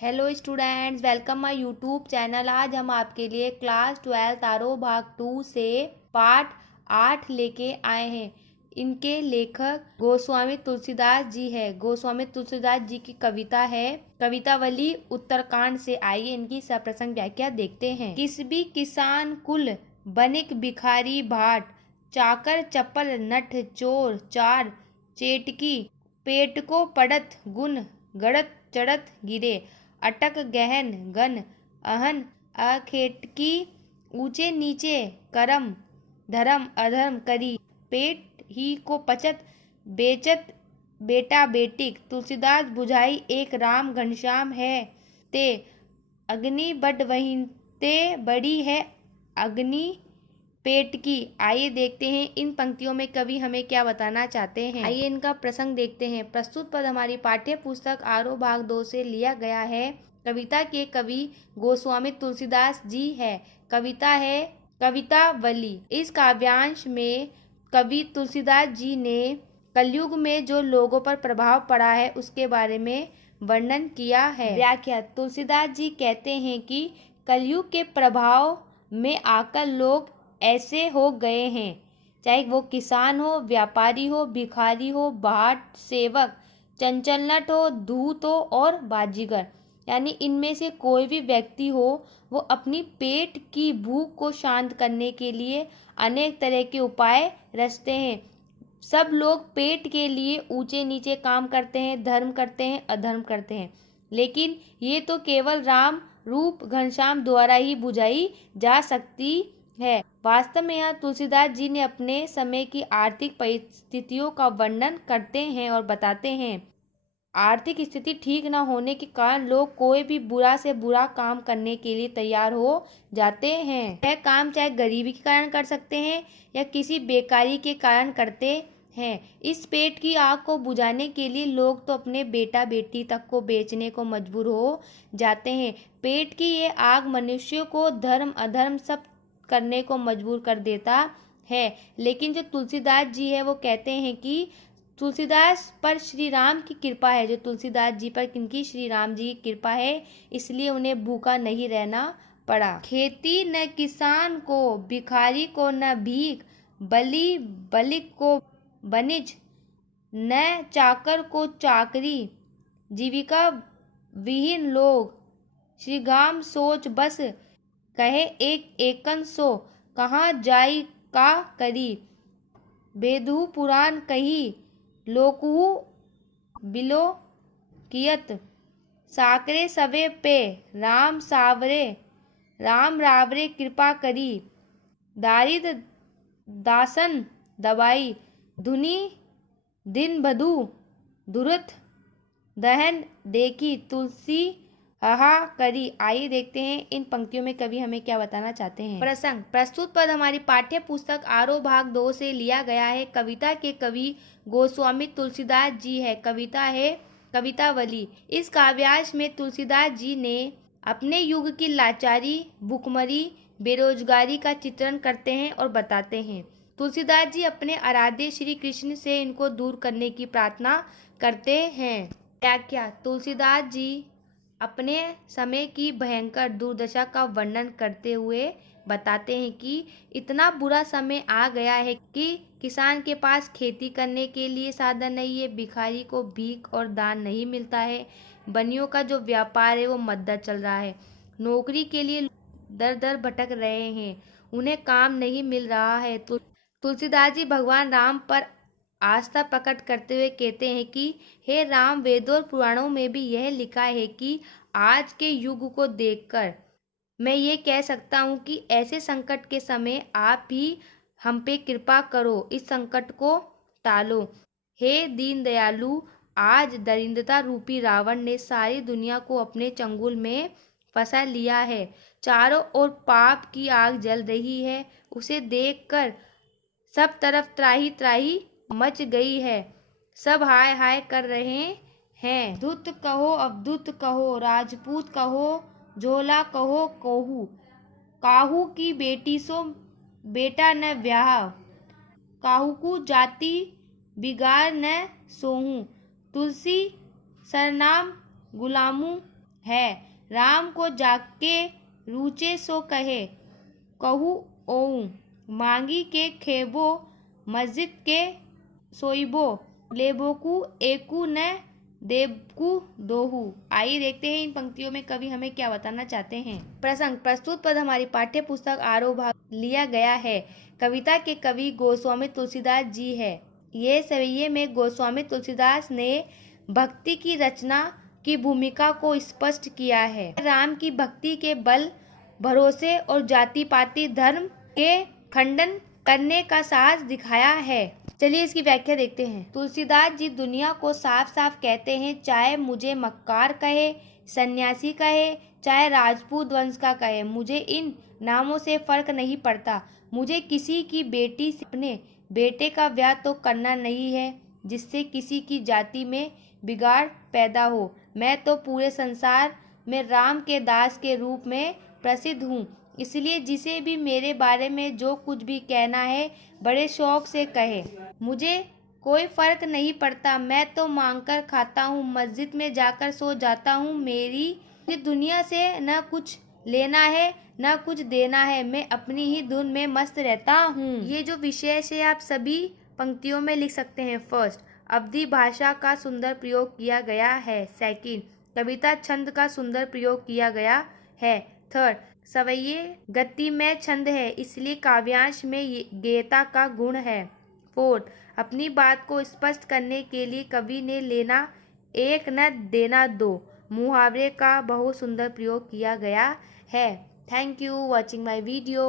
Hello students, welcome my YouTube channel. आज हम आपके लिए क्लास 12 आरोह भाग 2 से पाठ 8 लेके आए हैं। इनके लेखक गोस्वामी तुलसीदास जी है। गोस्वामी तुलसीदास जी की कविता है कवितावली उत्तरकांड से। आइए इनकी सप्रसंग व्याख्या देखते हैं। किस भी किसान कुल बनिक भिखारी भाट, चाकर चपल नठ चोर चार चेटकी, पेट को पड़त गुण गड़त चढ़त गिरे, अटक गहन गन अहन अखेटकी, ऊंचे नीचे करम धर्म अधर्म करी, पेट ही को पचत बेचत बेटा बेटिक। तुलसीदास बुझाई एक राम घनश्याम है ते, अग्नि बड वहीते बड़ी है अग्नि पेट की। आइए देखते हैं इन पंक्तियों में कवि हमें क्या बताना चाहते हैं। आइए इनका प्रसंग देखते हैं। प्रस्तुत पद हमारी पाठ्य पुस्तक आरोह भाग 2 से लिया गया है। कविता के कवि गोस्वामी तुलसीदास जी है। कविता है कवितावली। इस काव्यांश में कवि तुलसीदास जी ने कलयुग में जो लोगों पर प्रभाव पड़ा है उसके बारे में वर्णन किया है। व्याख्या। तुलसीदास जी कहते हैं कि कलयुग के प्रभाव में आकर लोग ऐसे हो गए हैं, चाहे वो किसान हो, व्यापारी हो, भिखारी हो, भाट सेवक, चंचल नट हो, धूत हो और बाजीगर, यानी इनमें से कोई भी व्यक्ति हो, वो अपनी पेट की भूख को शांत करने के लिए अनेक तरह के उपाय रचते हैं। सब लोग पेट के लिए ऊंचे नीचे काम करते हैं, धर्म करते हैं, अधर्म करते हैं, लेकिन ये तो केवल राम रूप घनश्याम द्वारा ही बुझाई जा सकती है। वास्तव में यहाँ तुलसीदास जी ने अपने समय की आर्थिक परिस्थितियों का वर्णन करते हैं और बताते हैं आर्थिक स्थिति ठीक न होने के कारण लोग कोई भी बुरा से बुरा काम करने के लिए तैयार हो जाते हैं। यह काम चाहे गरीबी के कारण कर सकते हैं या किसी बेकारी के कारण करते हैं। इस पेट की आग को बुझाने के लिए लोग तो अपने बेटा बेटी तक को बेचने को मजबूर हो जाते हैं। पेट की ये आग मनुष्य को धर्म अधर्म सब करने को मजबूर कर देता है। लेकिन जो तुलसीदास जी है वो कहते हैं कि तुलसीदास पर श्री राम की कृपा है। जो तुलसीदास जी पर किनकी? श्री राम जी की कृपा है, इसलिए उन्हें भूखा नहीं रहना पड़ा। खेती न किसान को, भिखारी को न भीख, बलि बलिक को बनिज, न चाकर को चाकरी, जीविका विहीन लोग, श्रीगाम सोच बस कहे एक एकन सो, कहाँ जाई का करी, बेदू पुराण कही लोकहु बिलो कियत, साकरे सवे पे राम सावरे, राम रावरे कृपा करी, दारिद दासन दवाई, धुनी दिन बधु दुरत दहन देखी, तुलसी हा करी। आइए देखते हैं इन पंक्तियों में कवि हमें क्या बताना चाहते हैं। प्रसंग। प्रस्तुत पद हमारी पाठ्य पुस्तक आरोह भाग 2 से लिया गया है। कविता के कवि गोस्वामी तुलसीदास जी है। कविता है कवितावली। इस काव्यांश में तुलसीदास जी ने अपने युग की लाचारी, भूखमरी, बेरोजगारी का चित्रण करते हैं और बताते हैं। तुलसीदास जी अपने आराध्य श्री कृष्ण से इनको दूर करने की प्रार्थना करते हैं। व्याख्या। तुलसीदास जी अपने समय की भयंकर दुर्दशा का वर्णन करते हुए बताते हैं कि इतना बुरा समय आ गया है कि किसान के पास खेती करने के लिए साधन नहीं है, भिखारी को भीख और दान नहीं मिलता है, बनियों का जो व्यापार है वो मद्दा चल रहा है, नौकरी के लिए दर दर भटक रहे हैं, उन्हें काम नहीं मिल रहा है। तो तुलसीदास जी भगवान राम पर आस्था प्रकट करते हुए कहते हैं कि हे राम, वेदों और पुराणों में भी यह लिखा है कि आज के युग को देखकर मैं ये कह सकता हूँ कि ऐसे संकट के समय आप भी हम पे कृपा करो, इस संकट को टालो। हे दीन दयालु, आज दरिद्रता रूपी रावण ने सारी दुनिया को अपने चंगुल में फंसा लिया है। चारों ओर पाप की आग जल रही है, उसे देखकर सब तरफ त्राही त्राही मच गई है, सब हाय हाय कर रहे हैं। धूत कहो अवधूत कहो, राजपूत कहो झोला कहो कोहू, काहू की बेटी सो बेटा न ब्याह, काहू को जाति बिगाड़ न सोहू, तुलसी सरनाम गुलामू है। राम को जाके रूचे सो कहे, कहू ओऊ, मांगी के खेबो, मस्जिद के सोइबो, लेबोकू एकू न देवकू दोहू। आइए देखते हैं इन पंक्तियों में कवि हमें क्या बताना चाहते हैं। प्रसंग। प्रस्तुत पद हमारी पाठ्य पुस्तक आरोह भाग लिया गया है। कविता के कवि गोस्वामी तुलसीदास जी है। ये सवैये में गोस्वामी तुलसीदास ने भक्ति की रचना की भूमिका को स्पष्ट किया है। राम की भक्ति के बल भरोसे और जाति पाति धर्म के खंडन करने का साहस दिखाया है। चलिए इसकी व्याख्या देखते हैं। तुलसीदास जी दुनिया को साफ साफ कहते हैं, चाहे मुझे मक्कार कहे, सन्यासी कहे, चाहे राजपूत वंश का कहे, मुझे इन नामों से फर्क नहीं पड़ता। मुझे किसी की बेटी से अपने बेटे का ब्याह तो करना नहीं है जिससे किसी की जाति में बिगाड़ पैदा हो। मैं तो पूरे संसार में राम के दास के रूप में प्रसिद्ध हूँ, इसलिए जिसे भी मेरे बारे में जो कुछ भी कहना है बड़े शौक से कहे। मुझे कोई फर्क नहीं पड़ता, मैं तो मांगकर खाता हूँ, मस्जिद में जाकर सो जाता हूँ। मेरी दुनिया से न कुछ लेना है न कुछ देना है, मैं अपनी ही धुन में मस्त रहता हूँ। ये जो विशेष है आप सभी पंक्तियों में लिख सकते हैं। फर्स्ट, अवधी भाषा का सुंदर प्रयोग किया गया है। सेकंड, कविता छंद का सुंदर प्रयोग किया गया है। थर्ड, सवैये गति में छंद है इसलिए काव्यांश में गेयता का गुण है। फोर्थ, अपनी बात को स्पष्ट करने के लिए कवि ने लेना एक न देना दो मुहावरे का बहुत सुंदर प्रयोग किया गया है। Thank you watching my video.